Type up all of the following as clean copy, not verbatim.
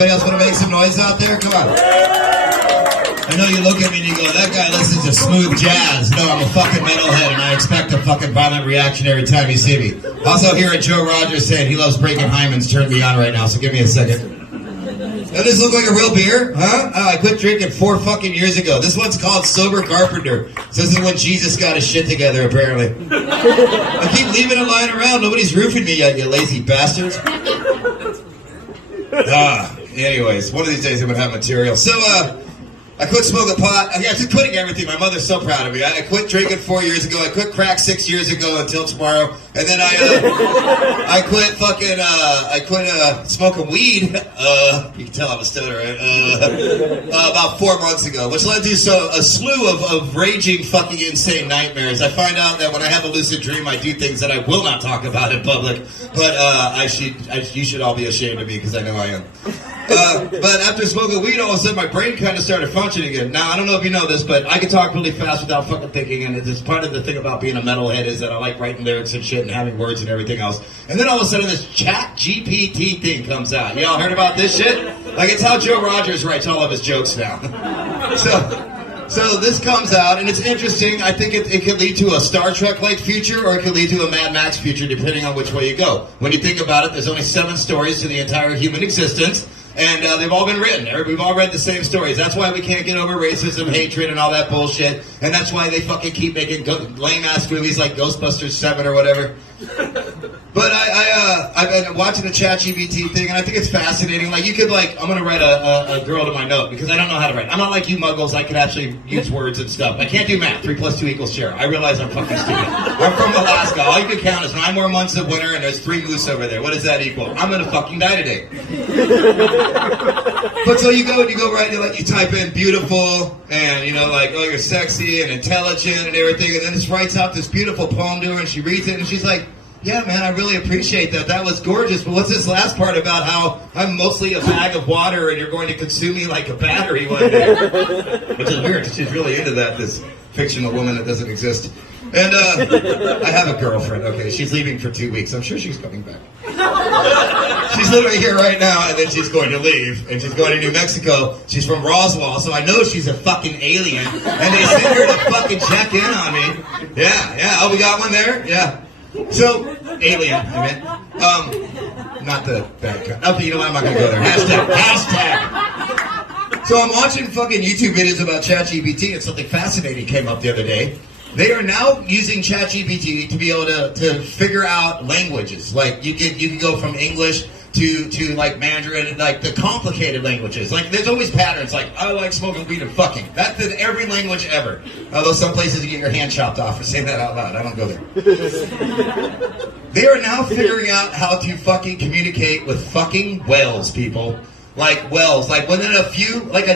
Anybody else want to make some noise out there? Come on. I know you look at me and you go, that guy listens to smooth jazz. No, I'm a fucking metalhead and I expect a fucking violent reaction every time you see me. Also here at Joe Rogers saying he loves breaking hymens turned me on right now, so give me a second. Doesn't this look like a real beer? Huh? I quit drinking 4 fucking years ago. This one's called Sober Carpenter. So this is when Jesus got his shit together, apparently. I keep leaving it lying around. Nobody's roofing me yet, you lazy bastards. Anyways, one of these days I'm gonna have material. So, I quit smoking pot. I quit quitting everything. My mother's so proud of me. I quit drinking 4 years ago. I quit crack 6 years ago until tomorrow. And then I quit smoking weed. You can tell I'm a stoner, right? About 4 months ago, which led to a slew of raging fucking insane nightmares. I find out that when I have a lucid dream, I do things that I will not talk about in public. But you should all be ashamed of me because I know I am. But after smoking weed, all of a sudden my brain kind of started functioning again. Now, I don't know if you know this, but I can talk really fast without fucking thinking, and it's part of the thing about being a metalhead is that I like writing lyrics and shit and having words and everything else. And then all of a sudden this chat GPT thing comes out. Y'all heard about this shit? Like, it's how Joe Rogers writes all of his jokes now. So this comes out, and it's interesting. I think it could lead to a Star Trek-like future, or it could lead to a Mad Max future, depending on which way you go. When you think about it, there's only 7 stories to the entire human existence. And they've all been written. We've all read the same stories. That's why we can't get over racism, hatred, and all that bullshit. And that's why they fucking keep making lame-ass movies like Ghostbusters 7 or whatever. But I've been watching the ChatGPT thing, and I think it's fascinating. Like, you could, I'm going to write a girl to my note, because I don't know how to write. I'm not like you muggles. I can actually use words and stuff. I can't do math. 3 + 2 = share. I realize I'm fucking stupid. I'm from Alaska. All you can count is 9 more months of winter, and there's 3 moose over there. What does that equal? I'm going to fucking die today. But so you go right, you type in beautiful, and you're sexy and intelligent and everything, and then it writes out this beautiful poem to her, and she reads it, and she's like, yeah, man, I really appreciate that. That was gorgeous. But what's this last part about how I'm mostly a bag of water and you're going to consume me like a battery one day? Which is weird, because she's really into that, this fictional woman that doesn't exist. And I have a girlfriend, okay? She's leaving for 2 weeks. I'm sure she's coming back. She's literally here right now, and then she's going to leave. And she's going to New Mexico. She's from Roswell, so I know she's a fucking alien. And they sent her to fucking check in on me. Yeah. Oh, we got one there? Yeah. So, alien, I mean. Not the bad kind. Okay, you know what? I'm not going to go there. Hashtag. So I'm watching fucking YouTube videos about ChatGPT, and something fascinating came up the other day. They are now using ChatGPT to be able to figure out languages. Like, you can go from English to Mandarin, the complicated languages. There's always patterns, I like smoking weed and fucking. That's in every language ever. Although some places you get your hand chopped off for saying that out loud. I don't go there. They are now figuring out how to fucking communicate with fucking whales, people. Like whales. Within a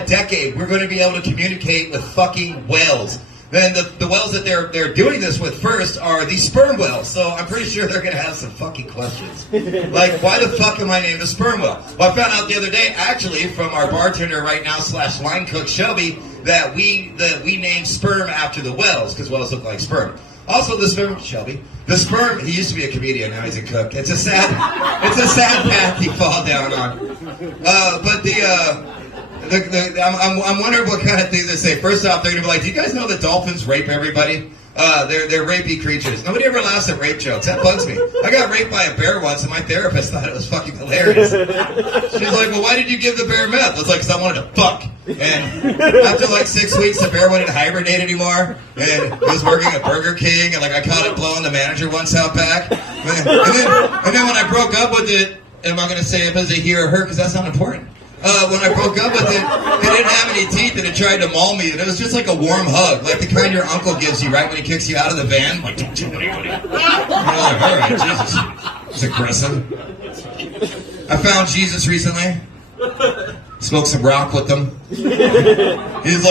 decade, we're going to be able to communicate with fucking whales. Then the whales that they're doing this with first are these sperm whales. So I'm pretty sure they're going to have some fucking questions. Why the fuck am I named a sperm whale? Well, I found out the other day, actually, from our bartender right now / line cook, Shelby, that we named sperm after the whales, because whales look like sperm. Also, the sperm, he used to be a comedian, now he's a cook. It's a sad path you fall down on. I'm wondering what kind of things they say. First off, they're going to be like, do you guys know that dolphins rape everybody? They're rapey creatures. Nobody ever laughs at rape jokes. That bugs me. I got raped by a bear once, and my therapist thought it was fucking hilarious. She's like, well, why did you give the bear meth? I was like, because I wanted to fuck. And after 6 weeks, the bear wouldn't hibernate anymore, and he was working at Burger King, and I caught it blowing the manager once out back. And then when I broke up with it, am I going to say if it was a he or her? Because that's not important. When I broke up with it didn't have any teeth, and it tried to maul me, and it was just like a warm hug, like the kind your uncle gives you right when he kicks you out of the van. Like, don't tell anybody. You're like, all right, Jesus. It's aggressive. I found Jesus recently. Smoked some rock with him. I was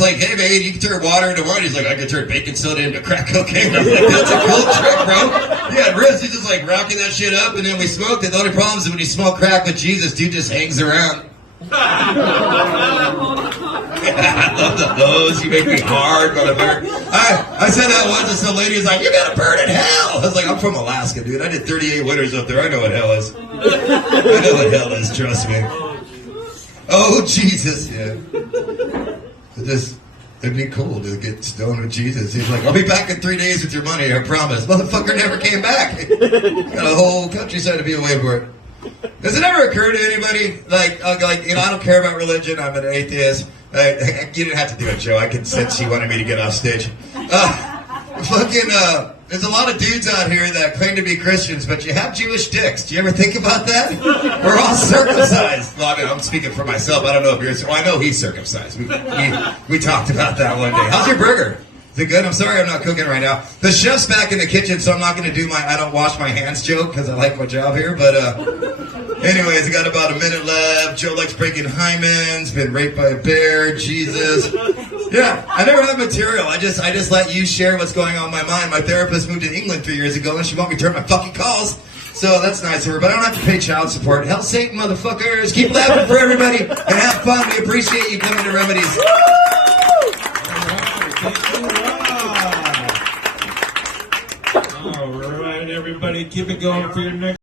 like, hey, man, you can turn water into wine. He's like, I can turn baking soda into crack cocaine. I was like, that's a cool trick, bro. Yeah, Riz, he's just rocking that shit up, and then we smoked it. The only problem is when you smoke crack with Jesus, dude just hangs around. I love the nose. You make me hard, motherfucker. I said that once, and some lady was like, you're gonna burn in hell. I was like, I'm from Alaska, dude. I did 38 winters up there. I know what hell is. I know what hell is, trust me. Oh, Jesus, yeah. It'd be cool to get stoned with Jesus. He's like, I'll be back in 3 days with your money, I promise. Motherfucker never came back. Got a whole countryside to be away for it. Does it ever occur to anybody, like, you know, I don't care about religion, I'm an atheist. You didn't have to do it, Joe. I could sense you wanted me to get off stage. There's a lot of dudes out here that claim to be Christians, but you have Jewish dicks. Do you ever think about that? We're all circumcised. Well, I mean, I'm speaking for myself. I don't know if you're... Well, I know he's circumcised. We talked about that one day. How's your burger? Is it good? I'm sorry I'm not cooking right now. The chef's back in the kitchen, so I'm not going to do my I don't wash my hands joke because I like my job here. But anyways, I got about a minute left. Joe likes breaking hymens, been raped by a bear, Jesus. Yeah, I never have material. I just let you share what's going on in my mind. My therapist moved to England 3 years ago, and she won't return my fucking calls. So that's nice of her, but I don't have to pay child support. Hell Satan, motherfuckers. Keep laughing for everybody and have fun. We appreciate you coming to Remedies. All right, everybody, keep it going for your next.